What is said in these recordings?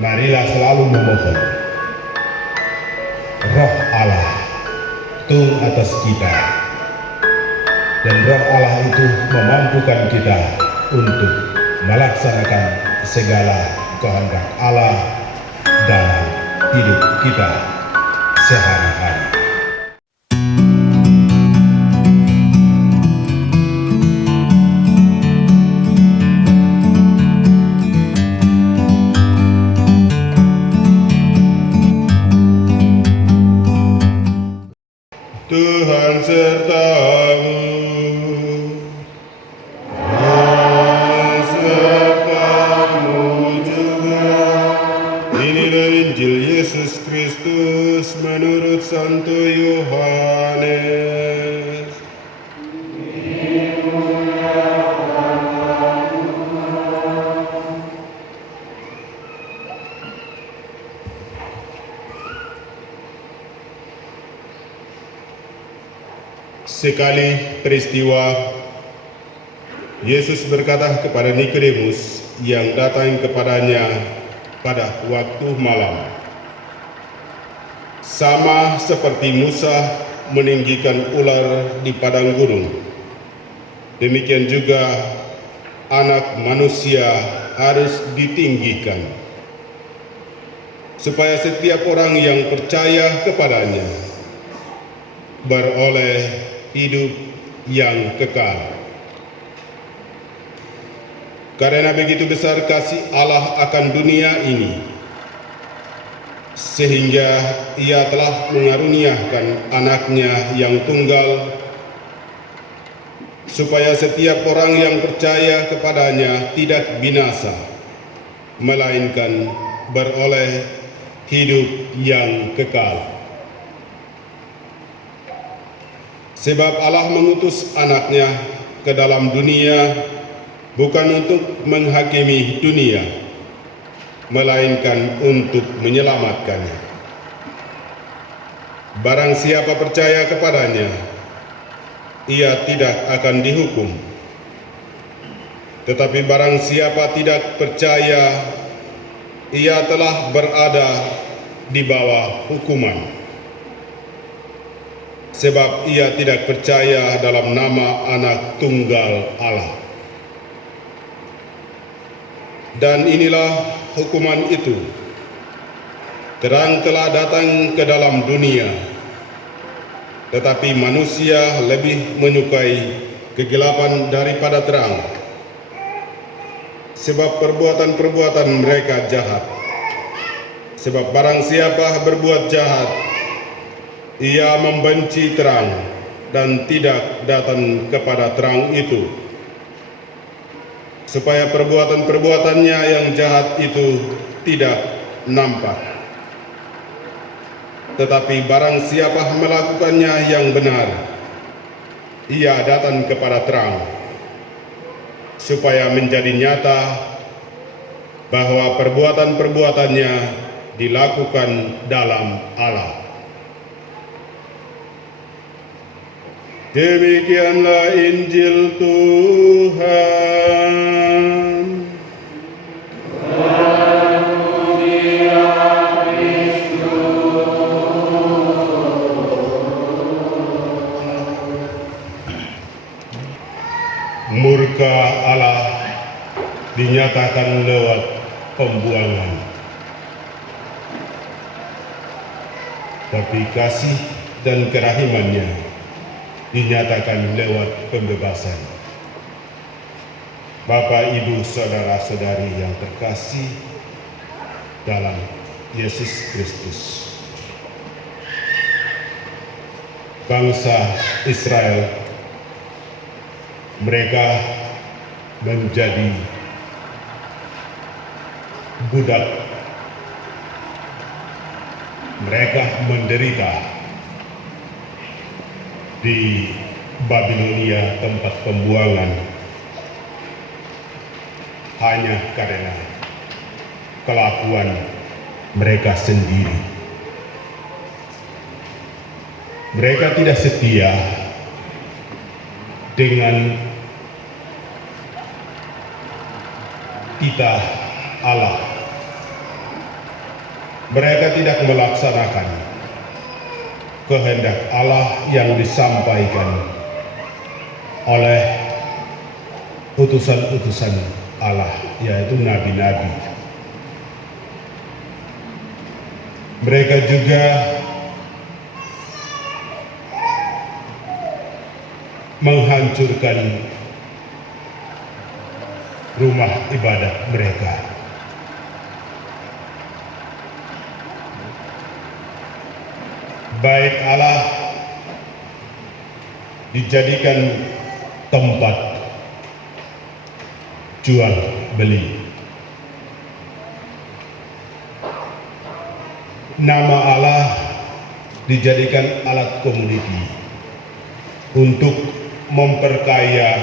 Marilah selalu memohon Roh Allah turun atas kita, dan Roh Allah itu memampukan kita untuk melaksanakan segala kehendak Allah dalam hidup kita sehari-hari. Tuhan sertamu, dan sertamu juga. Inilah Injil Yesus Kristus menurut Santo Yohanes. Sekali peristiwa, Yesus berkata kepada Nikodemus yang datang kepadanya pada waktu malam, "Sama seperti Musa meninggikan ular di padang gurun, demikian juga Anak Manusia harus ditinggikan, supaya setiap orang yang percaya kepadanya beroleh hidup yang kekal. Karena begitu besar kasih Allah akan dunia ini, sehingga Ia telah mengaruniakan anaknya yang tunggal, supaya setiap orang yang percaya kepadanya tidak binasa, melainkan beroleh hidup yang kekal. Sebab Allah mengutus anaknya ke dalam dunia bukan untuk menghakimi dunia, melainkan untuk menyelamatkannya. Barang siapa percaya kepadanya, ia tidak akan dihukum. Tetapi barang siapa tidak percaya, ia telah berada di bawah hukuman, sebab ia tidak percaya dalam nama Anak Tunggal Allah. Dan inilah hukuman itu: terang telah datang ke dalam dunia, tetapi manusia lebih menyukai kegelapan daripada terang, sebab perbuatan-perbuatan mereka jahat. Sebab barang siapa berbuat jahat, ia membenci terang dan tidak datang kepada terang itu, supaya perbuatan-perbuatannya yang jahat itu tidak nampak. Tetapi barang siapa melakukannya yang benar, ia datang kepada terang, supaya menjadi nyata bahwa perbuatan-perbuatannya dilakukan dalam Allah. Demikianlah Injil Tuhan. Murka Allah dinyatakan lewat pembuangan, tapi kasih dan kerahimannya dinyatakan lewat pembebasan. Bapak, Ibu, saudara-saudari yang terkasih dalam Yesus Kristus, bangsa Israel, mereka menjadi budak, mereka menderita di Babilonia, tempat pembuangan, hanya karena kelakuan mereka sendiri. Mereka tidak setia dengan titah Allah Mereka tidak melaksanakan kehendak Allah yang disampaikan oleh utusan-utusan Allah, yaitu nabi-nabi. Mereka juga menghancurkan rumah ibadat mereka. Bait Allah dijadikan tempat jual beli. Nama Allah dijadikan alat komoditi untuk memperkaya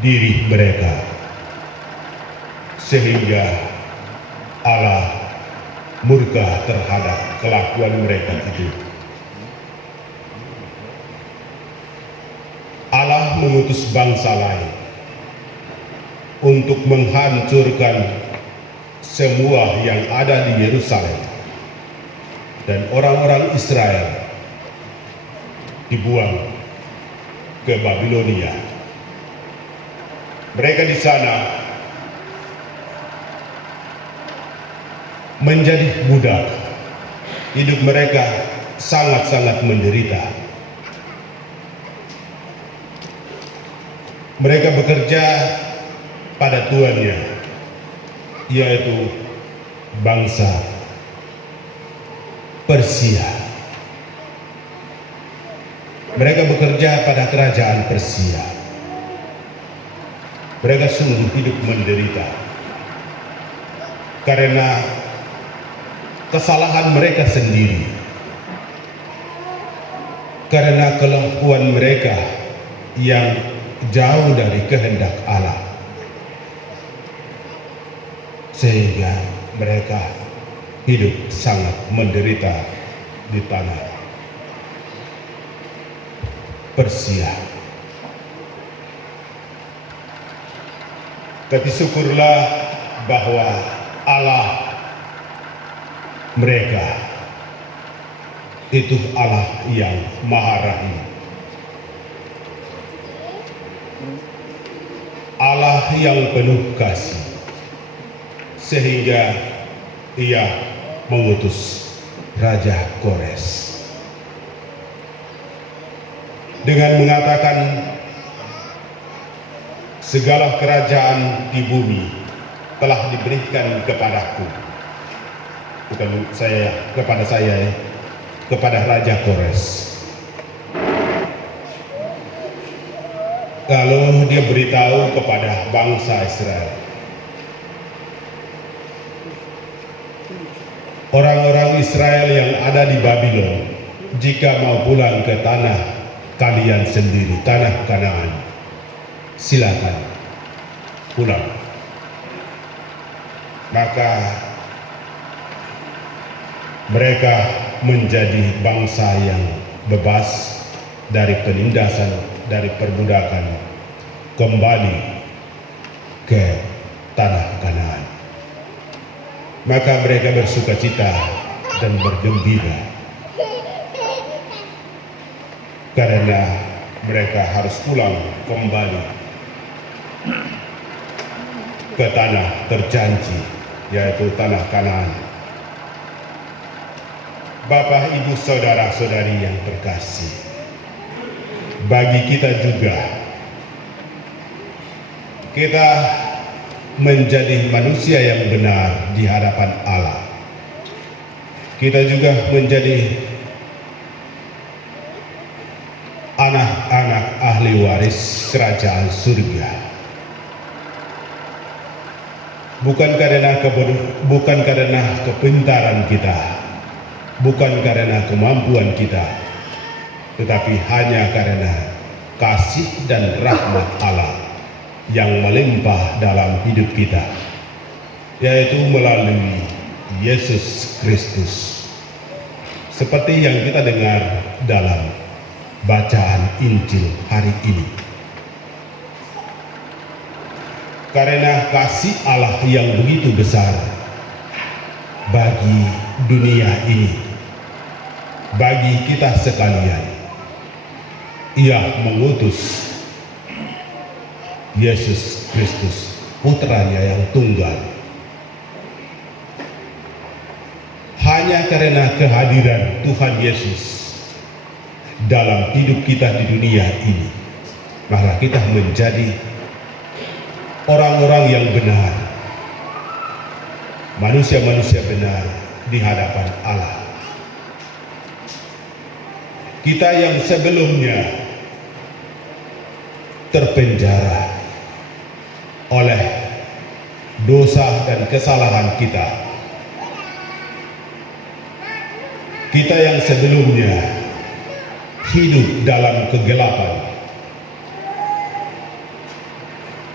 diri mereka, sehingga Allah murka terhadap kelakuan mereka itu. Allah mengutus bangsa lain untuk menghancurkan semua yang ada di Yerusalem, dan orang-orang Israel dibuang ke Babilonia. Mereka di sana menjadi budak. Hidup mereka sangat-sangat menderita. Mereka bekerja pada tuannya, yaitu bangsa Persia. Mereka bekerja pada kerajaan Persia. Mereka sungguh hidup menderita karena kesalahan mereka sendiri, karena kelempuan mereka yang jauh dari kehendak Allah, sehingga mereka hidup sangat menderita di tanah Persia. Tapi syukurlah bahwa Allah mereka itu Allah yang Maha Rahim, Allah yang penuh kasih, sehingga Ia mengutus Raja Kores dengan mengatakan, segala kerajaan di bumi telah diberikan kepadaku. Bukan saya, kepada saya, kepada Raja Kores. Lalu dia beritahu kepada bangsa Israel, orang-orang Israel yang ada di Babylon, jika mau pulang ke tanah kalian sendiri, tanah Kanaan, silakan pulang. Maka mereka menjadi bangsa yang bebas dari penindasan, dari perbudakan, kembali ke tanah Kanaan. Maka mereka bersukacita dan bergembira karena mereka harus pulang kembali ke tanah terjanji, yaitu tanah Kanaan. Bapak, Ibu, saudara-saudari yang terkasih, bagi kita juga, kita menjadi manusia yang benar di hadapan Allah. Kita juga menjadi anak-anak ahli waris kerajaan surga. Bukan karena kepintaran kita, bukan karena kemampuan kita, tetapi hanya karena kasih dan rahmat Allah yang melimpah dalam hidup kita, yaitu melalui Yesus Kristus. Seperti yang kita dengar dalam bacaan Injil hari ini. Karena kasih Allah yang begitu besar, bagi dunia ini, bagi kita sekalian. Ia mengutus Yesus Kristus, putranya yang tunggal. Hanya karena kehadiran Tuhan Yesus dalam hidup kita di dunia ini, maka kita menjadi orang-orang yang benar, manusia-manusia benar di hadapan Allah. Kita yang sebelumnya terpenjara oleh dosa dan kesalahan kita, kita yang sebelumnya hidup dalam kegelapan,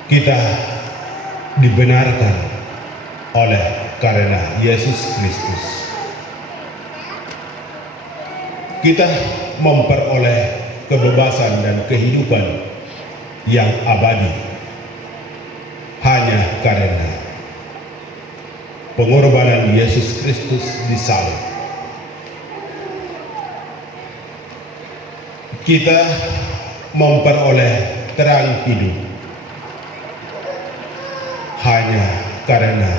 kita dibenarkan oleh karena Yesus Kristus. Kita memperoleh kebebasan dan kehidupan yang abadi hanya karena pengorbanan Yesus Kristus di salib. Kita memperoleh terang hidup hanya karena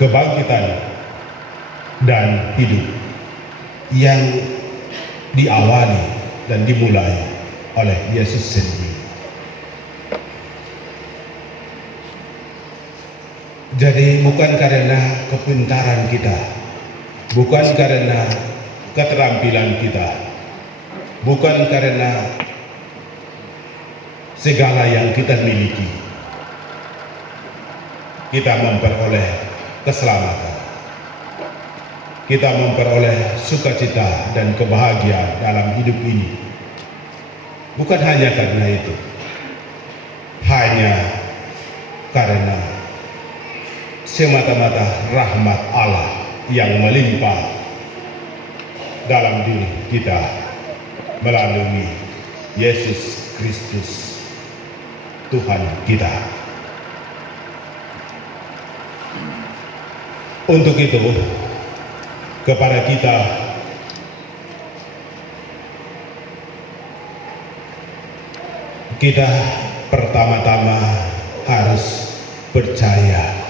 kebangkitan dan hidup yang diawali dan dimulai oleh Yesus sendiri. Jadi bukan karena kepintaran kita, bukan karena keterampilan kita, bukan karena segala yang kita miliki, kita memperoleh keselamatan, kita memperoleh sukacita dan kebahagiaan dalam hidup ini. Bukan hanya karena itu, hanya karena semata-mata rahmat Allah yang melimpah dalam diri kita melalui Yesus Kristus Tuhan kita. Untuk itu, kepada kita pertama-tama harus percaya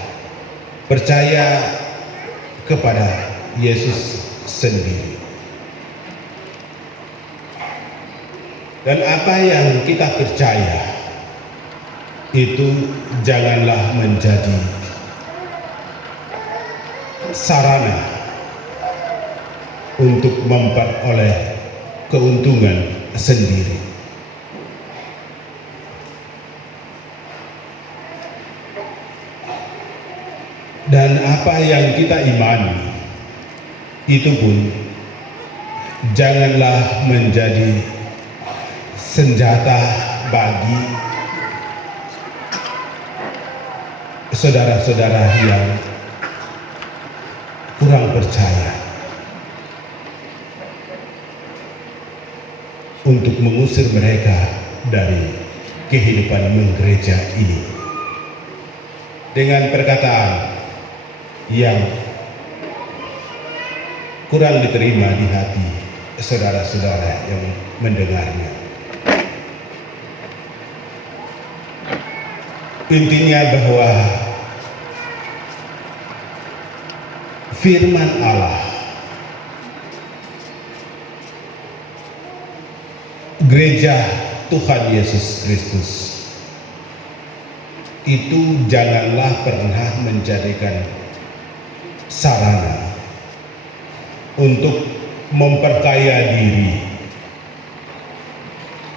kepada Yesus sendiri. Dan apa yang kita percaya itu janganlah menjadi sarana untuk memperoleh keuntungan sendiri. Dan apa yang kita imani itu pun janganlah menjadi senjata bagi saudara-saudara yang kurang percaya untuk mengusir mereka dari kehidupan menggereja ini dengan perkataan yang kurang diterima di hati saudara-saudara yang mendengarnya. Intinya bahwa firman Allah, gereja Tuhan Yesus Kristus itu janganlah pernah menjadikan sarana untuk memperkaya diri,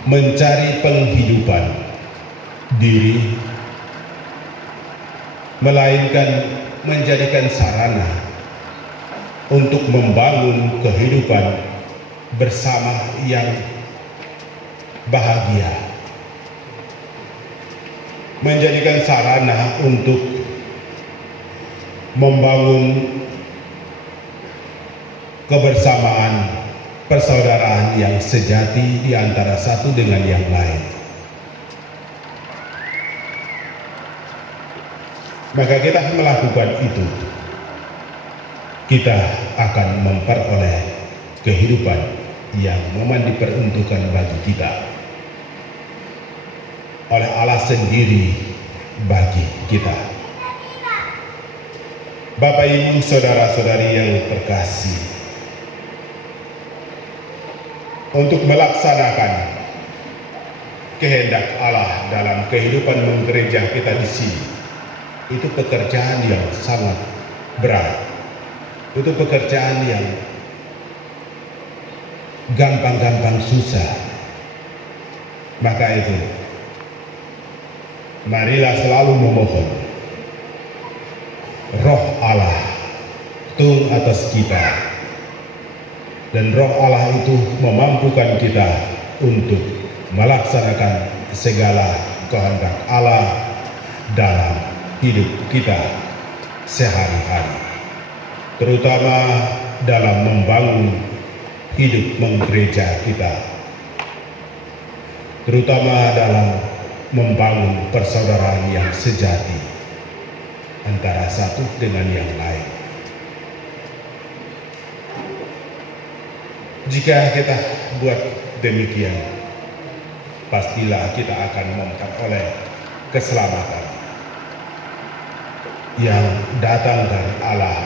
mencari penghidupan diri, melainkan menjadikan sarana untuk membangun kehidupan bersama yang bahagia, menjadikan sarana untuk membangun kebersamaan, persaudaraan yang sejati di antara satu dengan yang lain. Maka kita melakukan itu kita akan memperoleh kehidupan yang memang diperuntukkan bagi kita oleh Allah sendiri bagi kita. Bapak, Ibu, saudara-saudari yang terkasih, untuk melaksanakan kehendak Allah dalam kehidupan gereja kita di sini, itu pekerjaan yang sangat berat. Itu pekerjaan yang gampang-gampang susah. Maka itu, marilah selalu memohon Roh Allah turun atas kita, dan Roh Allah itu memampukan kita untuk melaksanakan segala kehendak Allah dalam hidup kita sehari-hari, terutama dalam membangun hidup menggereja kita, terutama dalam membangun persaudaraan yang sejati antara satu dengan yang lain. Jika kita buat demikian, pastilah kita akan memperoleh keselamatan yang datang dari Allah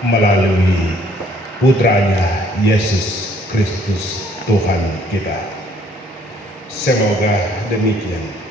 melalui putranya Yesus Kristus Tuhan kita. Semoga demikian.